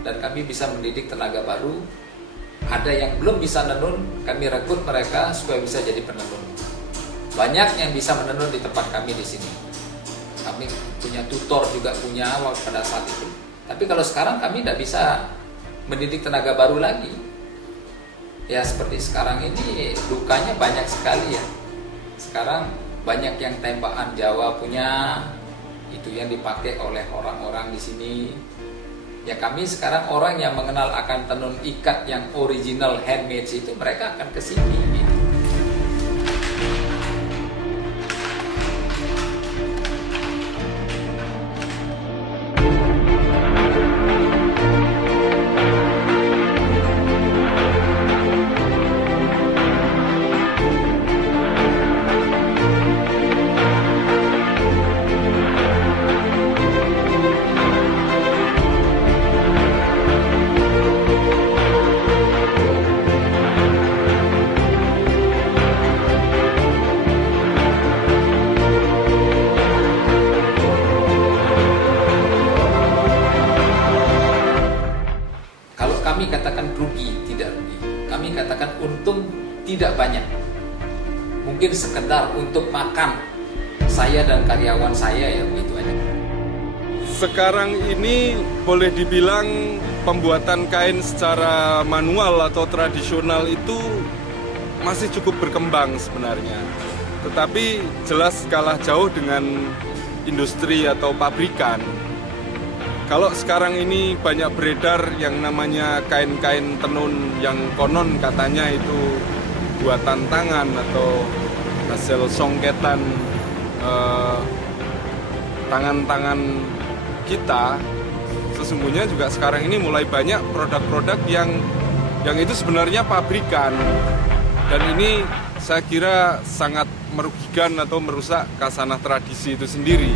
dan kami bisa mendidik tenaga baru. Ada yang belum bisa menenun, kami rekrut mereka supaya bisa jadi penenun. Banyak yang bisa menenun di tempat kami di sini. Kami punya tutor juga punya pada saat itu. Tapi kalau sekarang kami tidak bisa mendidik tenaga baru lagi. Ya seperti sekarang ini dukanya banyak sekali ya. Sekarang banyak yang tembakan Jawa punya, itu yang dipakai oleh orang-orang di sini. Ya kami sekarang orang yang mengenal akan tenun ikat yang original handmade itu, mereka akan ke sini gitu. Kami katakan rugi, tidak rugi. Kami katakan untung tidak banyak. Mungkin sekedar untuk makan saya dan karyawan saya ya, begitu aja. Sekarang ini boleh dibilang pembuatan kain secara manual atau tradisional itu masih cukup berkembang sebenarnya. Tetapi jelas kalah jauh dengan industri atau pabrikan. Kalau sekarang ini banyak beredar yang namanya kain-kain tenun yang konon katanya itu buatan tangan atau hasil songketan tangan-tangan kita. Sesungguhnya juga sekarang ini mulai banyak produk-produk yang itu sebenarnya pabrikan. Dan ini saya kira sangat merugikan atau merusak khasanah tradisi itu sendiri.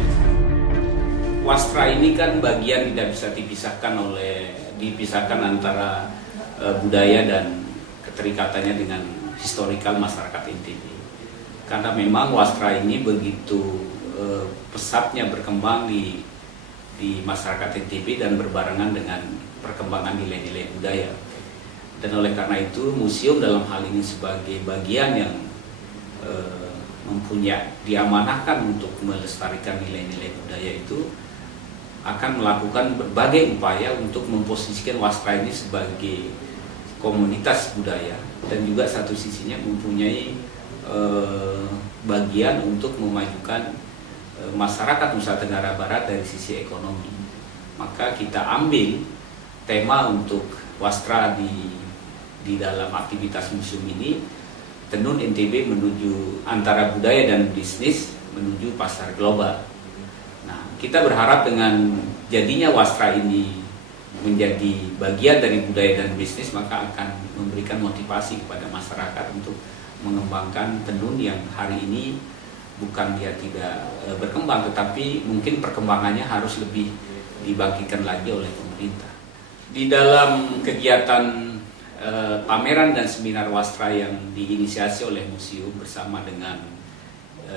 Wastra ini kan bagian tidak bisa dipisahkan antara budaya dan keterikatannya dengan historikal masyarakat NTB. Karena memang wastra ini begitu pesatnya berkembang di masyarakat NTB dan berbarengan dengan perkembangan nilai-nilai budaya. Dan oleh karena itu museum dalam hal ini sebagai bagian yang diamanahkan untuk melestarikan nilai-nilai budaya itu akan melakukan berbagai upaya untuk memposisikan wastra ini sebagai komunitas budaya, dan juga satu sisinya mempunyai bagian untuk memajukan masyarakat Nusa Tenggara Barat dari sisi ekonomi. Maka kita ambil tema untuk wastra di dalam aktivitas museum ini, tenun NTB menuju antara budaya dan bisnis menuju pasar global. Kita berharap dengan jadinya wastra ini menjadi bagian dari budaya dan bisnis, maka akan memberikan motivasi kepada masyarakat untuk mengembangkan tenun yang hari ini bukan dia tidak berkembang, tetapi mungkin perkembangannya harus lebih dibangkitkan lagi oleh pemerintah. Di dalam kegiatan pameran dan seminar wastra yang diinisiasi oleh museum bersama dengan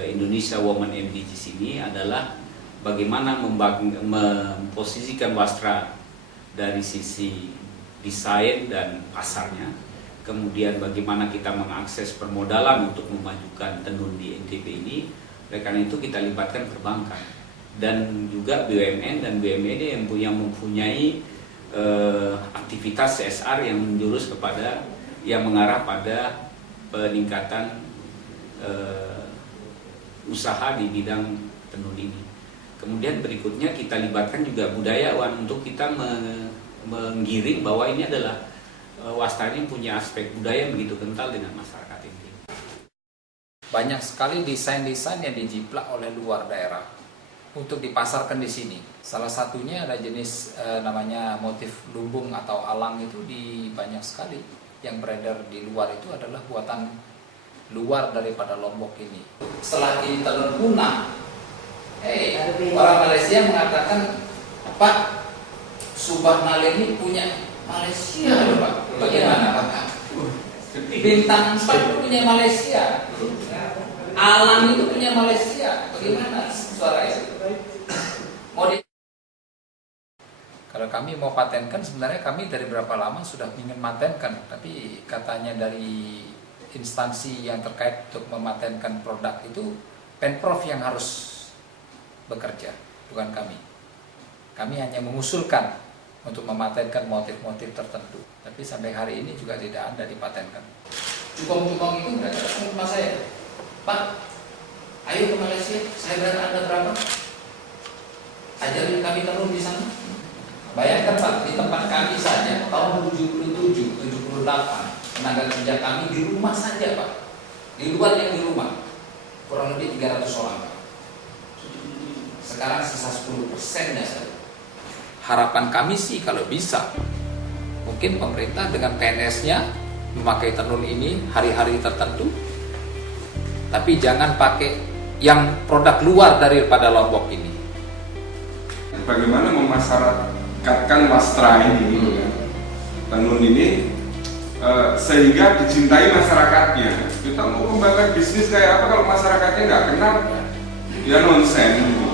Indonesia Women MDGs ini adalah bagaimana memposisikan wastra dari sisi desain dan pasarnya, kemudian bagaimana kita mengakses permodalan untuk memajukan tenun di NTB ini. Oleh karena itu kita libatkan perbankan dan juga BUMN dan BUMD yang mempunyai aktivitas CSR yang menjurus kepada yang mengarah pada peningkatan usaha di bidang tenun ini. Kemudian berikutnya kita libatkan juga budayawan untuk kita menggiring bahwa ini adalah wastra ini punya aspek budaya yang begitu kental dengan masyarakat ini. Banyak sekali desain-desain yang dijiplak oleh luar daerah untuk dipasarkan di sini. Salah satunya ada jenis namanya motif lumbung atau alang, itu di banyak sekali yang beredar di luar itu adalah buatan luar daripada Lombok ini. Setelah ini tenun punah, orang Malaysia mengatakan, Pak, Subah Nale ini punya Malaysia loh Pak. Bagaimana Pak? Bintang 4 itu punya Malaysia, alam itu punya Malaysia. Bagaimana suara itu? Kalau kami mau patenkan, sebenarnya kami dari berapa lama sudah ingin patenkan, tapi katanya dari instansi yang terkait untuk mematenkan produk itu Pemprov yang harus bekerja, bukan kami. Kami hanya mengusulkan untuk mematenkan motif-motif tertentu, tapi sampai hari ini juga tidak ada dipatenkan. Cukong-cukong itu mereka ketemu sama saya, Pak, ayo ke Malaysia, saya bayar Anda berapa? Ajarin kami tenun di sana. Bayangkan Pak, di tempat kami saja tahun 77, 78 tenaga kerja kami di rumah saja Pak, di luar yang di rumah kurang lebih 300 orang Pak. Sekarang sisa 10%-nya saja. Harapan kami sih kalau bisa, mungkin pemerintah dengan PNS-nya memakai tenun ini hari-hari tertentu, tapi jangan pakai yang produk luar daripada Lombok ini. Bagaimana memasyarakatkan wastra ini, tenun ini, sehingga dicintai masyarakatnya. Kita mau membangun bisnis kayak apa kalau masyarakatnya nggak kenal, ya nonsen.